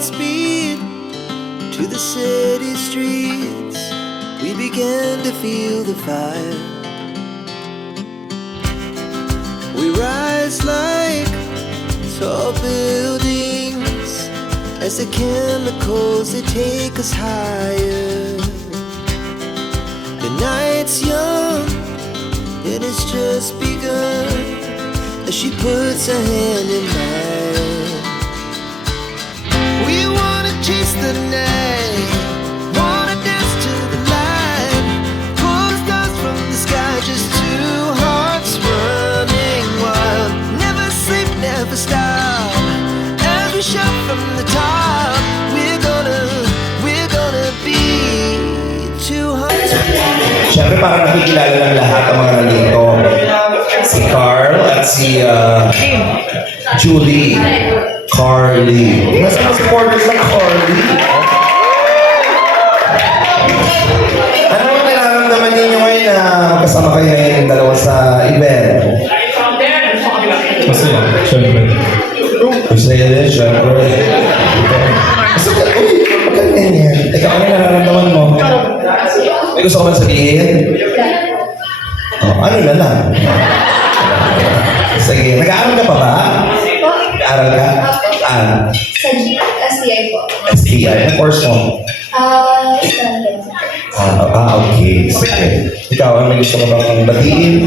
Godspeed to the city streets. We began to feel the fire. We rise like tall buildings as the chemicals they take us higher. The night's young, it has just begun as she puts her hand in mine. We wanna chase the night, wanna dance to the light, pull the stars from the sky, just two hearts running wild. Never sleep, never stop, as we shout from the top. We're gonna be two hearts. Siyempre parang nakikilala ng lahat ang mga nandito. Si Carl at si Julie. Carly. Nasa mga supporters ng Carly? Ano ang nararamdaman ninyo ngayon na kasama kayo ngayon yung dalawa sa event? Masaya, syempre. Masaya din, syempre. Uy, magaling yan. Teka, ano yung nararamdaman mo? May gusto ka ba sabihin? Oh, ano na lang? Sige, nag-aaral ka pa ba? Nag-aaral ka? Sa STI po. STI, ang course mo? Standard. Okay. Sige. Ikaw, may gusto ka bang batiin?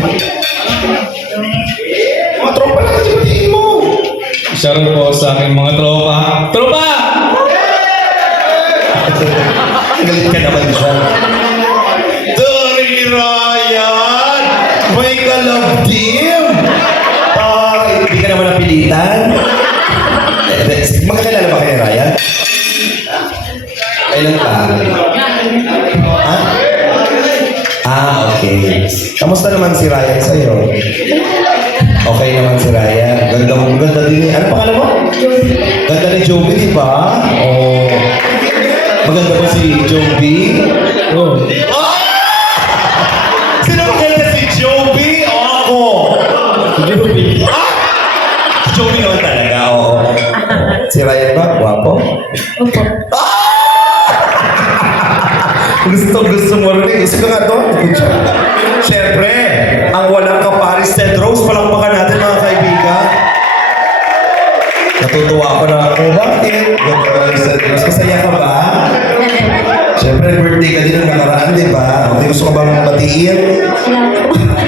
Mga tropa lang kasi batiin mo. Shoutout po sa aking mga tropa. Tropa! Galit ka naman siya. Dari Ryan! May ka-love team! Hindi ka naman napilitan? Magkakilala ba kayo, Ryan? Kailan ka? Okay. Kamusta naman si Ryan sa'yo? Okay naman si Ryan. Ganda din. Ano pangalan mo? Ganda ni Joby, di ba? Oh. Maganda ba si Joby? Oh. Sino maganda si Joby o ako? Joby. Si Joby naman talaga, oo. Si Ryan ba? Guwapo? Opo. Gusto mo rin. Isa ka nga doon. Siyempre, ang walang kaparis Ted Rose, palakpakan natin mga kaibigan. Natutuwa ako na ako. Bakit? Kaparis Ted Rose. Masaya ka ba? Siyempre, birthday ka din ang nakaraan, di ba? May gusto ka bang batiin?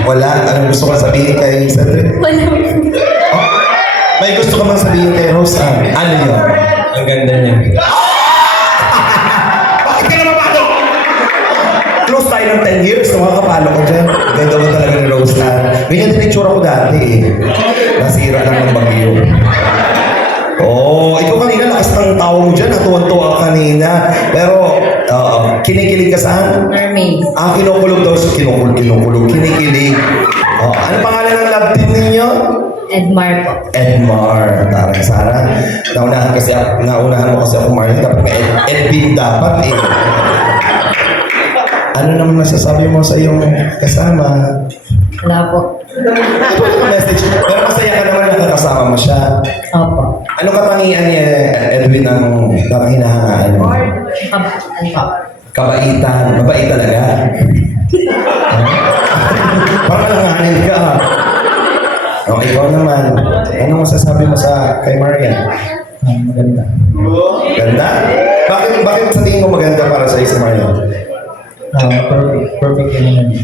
Wala. Anong gusto ka sabihin kay Cedric? Wala. Oh, may gusto ka bang sabihin kay Rose? Ano yun? Ang ganda niya. Bakit ka naman paano? Close tayo ng 10 years, nakakapalo ko dyan. Ganda mo talaga ni Rose na. Ganyan din itsura ko dati eh. Nasira lang ng bagyo. Oh, ikaw kanina lakas ng tao mo dyan. Natuwan-tuwa ka kanina. Pero, kinikilig ka saan? Mermaid. Kinukulog daw siya. Kinukulog. Kinikilig. Ano pangalan ng love team ninyo? Edmar po. Edmar. Tarang sana. Naunahan mo kasi ako, Marlon. Dapat nga Edwin dapat eh. Ano naman masasabi mo sa iyong kasama? Wala po. Ito ang message. Pero masaya ka naman nakakasama mo siya. Opo. Ano katangian ni Edwin ang hinahangaan mo? Ano po? Kabaitan. Mabait talaga. Parang nanganganin ka. Ikaw naman. Ano masasabi mo sa kay Marian? Maganda. Ganda? Bakit sa tingin mo maganda para sa si Marian? Perfect yun naman.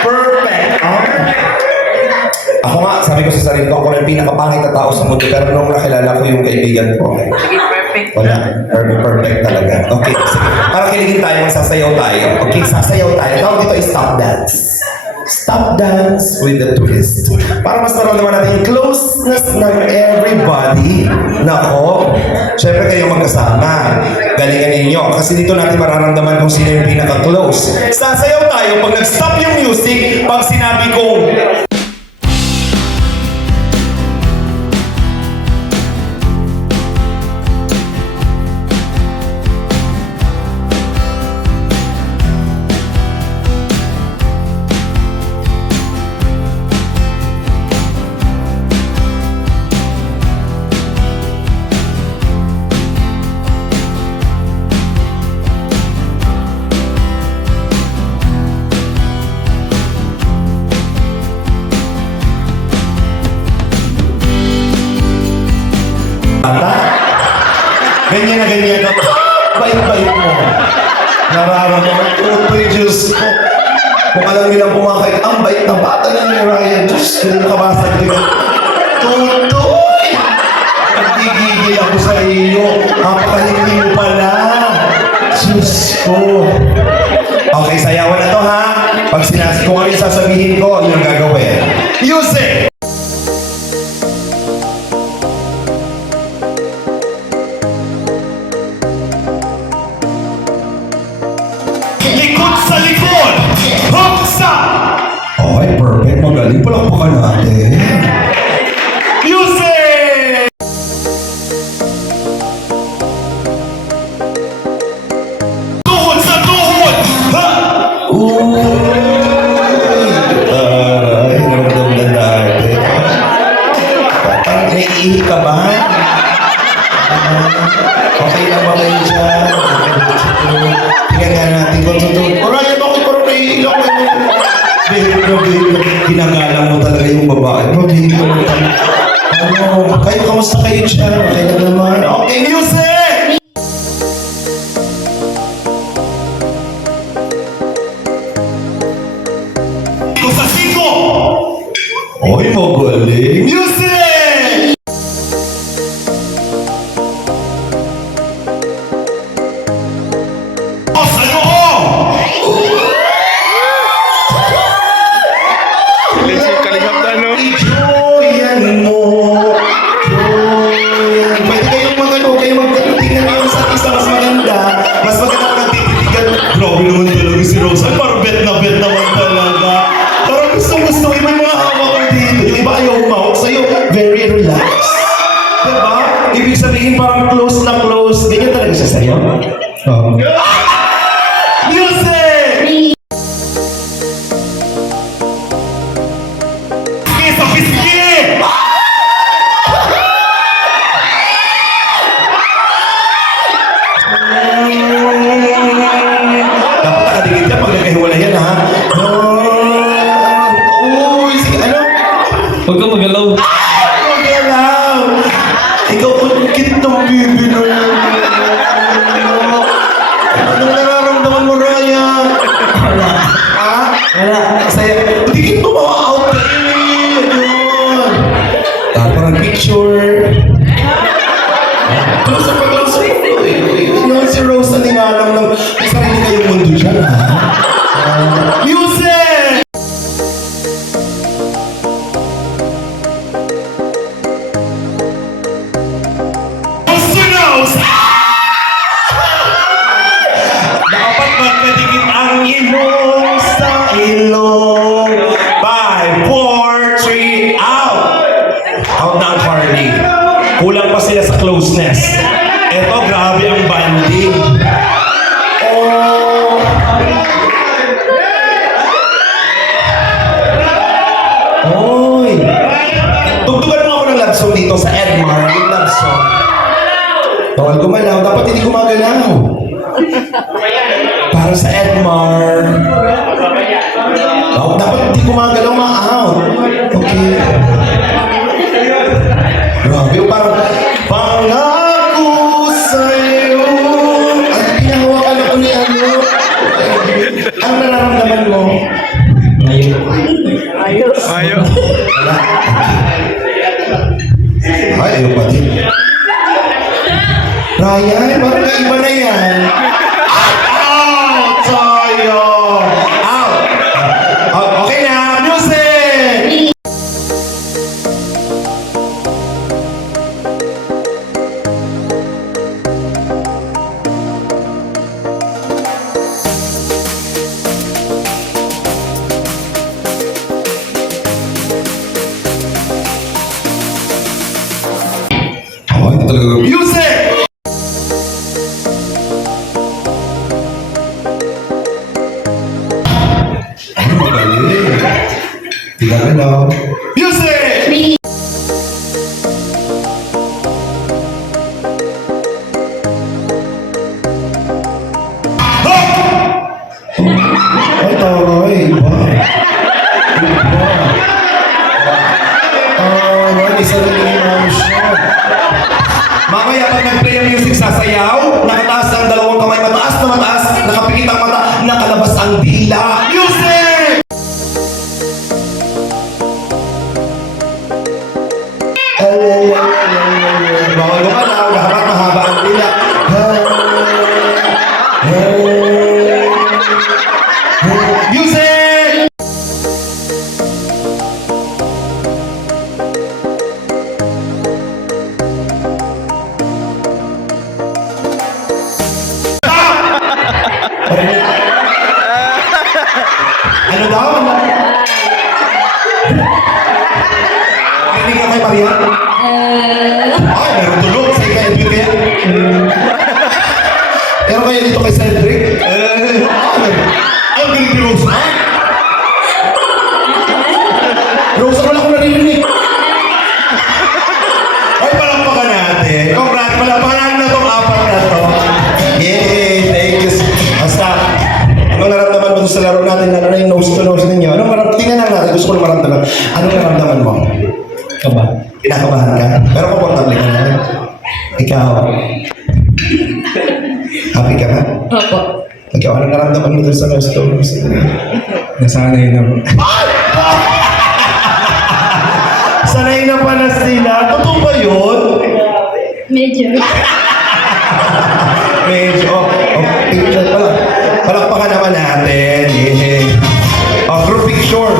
Perfect! Ako nga, sabi ko sa sarili ko, ako lang pinakapangit na tao sa mundo, pero nung nakilala ko yung kaibigan ko, wala. Perfect talaga. Okay, sige. Para kiligin tayo, magsasayaw tayo. Okay, sasayaw tayo. Tawag dito is stop dance. Stop dance with the twist. Para mas naramdaman natin yung closeness ng everybody. Nako, syempre kayo magkasama. Galingan ninyo. Kasi dito natin mararamdaman kung sino yung pinaka-close. Sasayaw tayo pag nag-stop yung music, pag sinabi kong ganyan ka. Bait-bait mo. Nararamdaman ko, ito'y Diyos ko. Kung alam nilang kumakain, ang bait ng bata na ni Ryan. Diyos ko, nakabasag ko yun. Tutoy! Nagigigil ako sa iyo. Napakalimli mo pala. Diyos ko. Okay, sayawan na to ha. Pag kung ano yung sasabihin ko, yun ang gagawin. Music! Likod sa likod! Huksa! Okay, perfect. Magaling. Palakpakan natin. Music! Tuhod sa tuhod! Ha? Ay, naramdaman natin. Parang naiihi ka ba? Okay lang ba kayo dyan? Tingnan nga natin kung totoo. Ryan, bakit parang naiihi ako? Babe, ginagalang mo talaga yung babae. Babe, ano, kayo, kamusta kayo dyan? Okay lang naman. Okay, music! Siko sa siko! Oy, magaling! Music! O, sa loob! Kalingap na, no? Joyan mo! Joyan. Pwede kayong magano, kayo magtingnan kayo sa isa mas maganda. Mas maganda kung nagtititigan. Grabe naman talaga si Rose. Ay, parang bet naman talaga. Parang gusto. Iba yung mga hawak ko dito. Yung iba ayaw humawak sa'yo. Very relaxed. Diba? Ibig sabihin parang close na close. Ganyan talaga siya sa'yo. Music! Piski sa piski! Dapat nakadikit ka pag nagkahiwala yan, ha? Uy, sige, ano? Huwag kang magalaw. Magalaw! Ikaw ang cute ng bibi na yan. Anong nararamdaman mo, Ryan? Wala. Ha? Wala. Saya. Dikit mo mga out ka yun. Parang picture. Close up. Yung si Rose na ningalam ng may sarili kayong mundo dyan, ha? Music! Sunos! Dapat magkadikit ang ilong sa ilong. 5, 4, 3, out! Out na ang party. Kulang pa sila sa closeness. Eto, grabe ang banding. Oh! Oy! Tugtugan mo ako ng love song dito sa Edmar. Yung love song. Bawal gumalaw. Dapat hindi gumagalaw. Para sa Edmar. Dapat hindi gumagalaw, ma-out. Okay. Grabe. Parang pangako sa'yo. Ay, pinahawakan ako ni ano. Ano nararamdaman mo? Ayaw. Wala. Ay, ayaw pa din. Ryan, parang kaiba na yan. Out! Tayo! Out! Okay na, music! Oh, ito talaga. Music! Ay, magaling. Tignan. Music! Ay, taray. Iba. Taray, isa rin yung emotion. Mamaya pag nag-play ang music, sasayaw? Bawal mo ka na, dapat mahaba ang pila. Music! Ano daw? Hindi ka kay Maria? Ay, meron tulog. Sige kay Edwin kaya. Pero kaya dito kay Cedric? Ang galing ni Rosa. Rosa, wala ko naririnig. Ay, palakpakan natin. Congrats, palakpakan natin na itong apat na to. Yay, thank you. Basta, ano naramdaman mo sa laro natin na yung nose to nose ninyo? Tingnan lang natin, gusto ko na maramdaman. Anong naramdaman mo? Kaba. Kinakabahan ka? Pero komportable ka na. Ikaw. Happy ka na? Opo. Ikaw, ano naramdaman mo dun sa nose to nose? Nasanay na po. Sanay na pala sila. Totoo ba yun? Medyo. Medyo. Picture pala. Palakpakan naman natin. Yeah. Group picture.